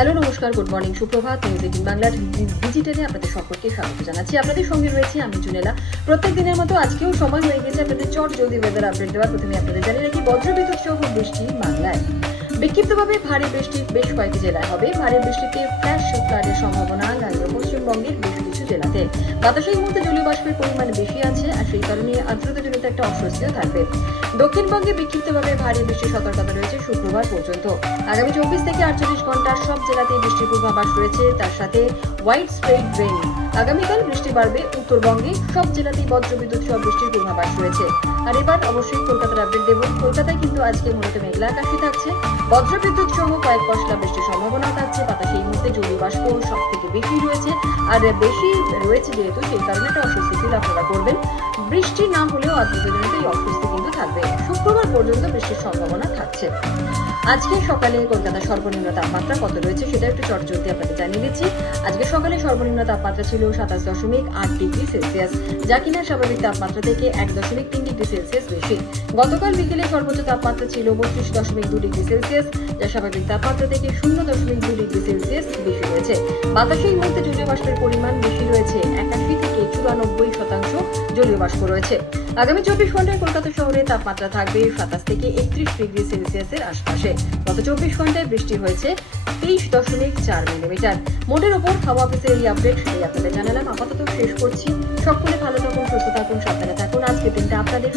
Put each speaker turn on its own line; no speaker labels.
Hello, নমস্কার, good morning, সুপ্রভাত, news eighteen বাংলার ডিজিটালে আপনাদের সকলকে স্বাগত জানাচ্ছি। আপনাদের সঙ্গে রয়েছি আমি জুনেলা। প্রত্যেক দিনের মতো আজকেও সময় হয়ে গেছে আপনাদের চট জলদি ওয়েদার আপডেট দেওয়ার। প্রথমে আপনাদের জানিয়ে রাখি, বজ্রবিদ্যুৎ সহ বৃষ্টি বাংলায়। বিক্ষিপ্তভাবে ভারী বৃষ্টি বেশ কয়েকটি জেলায় হবে। ভারী বৃষ্টিতে ফ্ল্যাশ ফ্লাডের সম্ভাবনা লাগবে পশ্চিমবঙ্গের বেশ কিছু জেলাতে। বাতাসের মধ্যে জলীয় বাষ্পের পরিমাণ বেশি আছে, আর সেই কারণে আর্দ্রতাজনিত একটা অস্বস্তিও থাকবে। দক্ষিণবঙ্গে বিক্ষিপ্তভাবে ভারী বৃষ্টির সতর্কতা রয়েছে শুক্রবার পর্যন্ত। আগামী চব্বিশ থেকে আটচল্লিশ ঘণ্টার সব জেলাতেই বৃষ্টির পূর্বাভাস রয়েছে। তার সাথে হোয়াইট স্প্রেড রেন আগামীকাল বৃষ্টি বাড়বে উত্তরবঙ্গে। সব জেলাতেই বজ্রবিদ্যুৎ সহ বৃষ্টির পূর্বাভাস রয়েছে। আর এবার অবশ্যই কলকাতার আপডেট দেবো। কলকাতায় কিন্তু আজকে মূলত মেঘলা আকাশই থাকছে। বজ্রবিদ্যুৎ সহ কয়েক পশলা বৃষ্টির সম্ভাবনা থাকছে। বাতাসে এই মুহূর্তে জলীয় বাষ্প সব থেকে বেশি রয়েছে। আর বেশি রয়েছে যেহেতু, সেই কারণে একটা অস্বস্তি আপনারা করবেন। বৃষ্টি না হলেও আর্দ্রতাজনিত এই অস্বস্তি কিন্তু থাকবে। শুক্রবার পর্যন্ত বৃষ্টির সম্ভাবনা থাকছে। আজকে সকালে কলকাতার সর্বনিম্ন তাপমাত্রা কত রয়েছে সেটা একটু চটজলদি আপনাকে জানিয়ে দিচ্ছি। আজকে সকালে সর্বনিম্ন তাপমাত্রা ছিল সাতাশ দশমিক আট ডিগ্রি সেলসিয়াস, যা কিনা স্বাভাবিক তাপমাত্রা থেকে এক দশমিক তিন ডিগ্রি সেলসিয়াস বেশি। গতকাল বিকেলে সর্বোচ্চ তাপমাত্রা ছিল বত্রিশ দশমিক দু ডিগ্রি সেলসিয়াস, যা স্বাভাবিক তাপমাত্রা থেকে শূন্য দশমিক দু ডিগ্রি সেলসিয়াস বেশি রয়েছে। বাতাসে এই মুহূর্তে জলীয় বাষ্পের পরিমাণ বেশি চুরানব্বই শতাংশ জলীয় বাষ্প রয়েছে। আগামী চব্বিশ ঘন্টায় কলকাতা শহরে তাপমাত্রা থাকবে সাতাশ থেকে একত্রিশ ডিগ্রি সেলসিয়াসের আশপাশে। গত চব্বিশ ঘন্টায় বৃষ্টি হয়েছে তেইশ দশমিক চার মিলিমিটার। মোটের ওপর হাওয়া অফিসের এই আপডেট সেটাই আপনাদের জানালাম। আপাতত শেষ করছি। সকলে ভালো থাকুন, সুস্থ থাকুন, সাবধানে থাকুন। আজকের দিনটা আপনাদের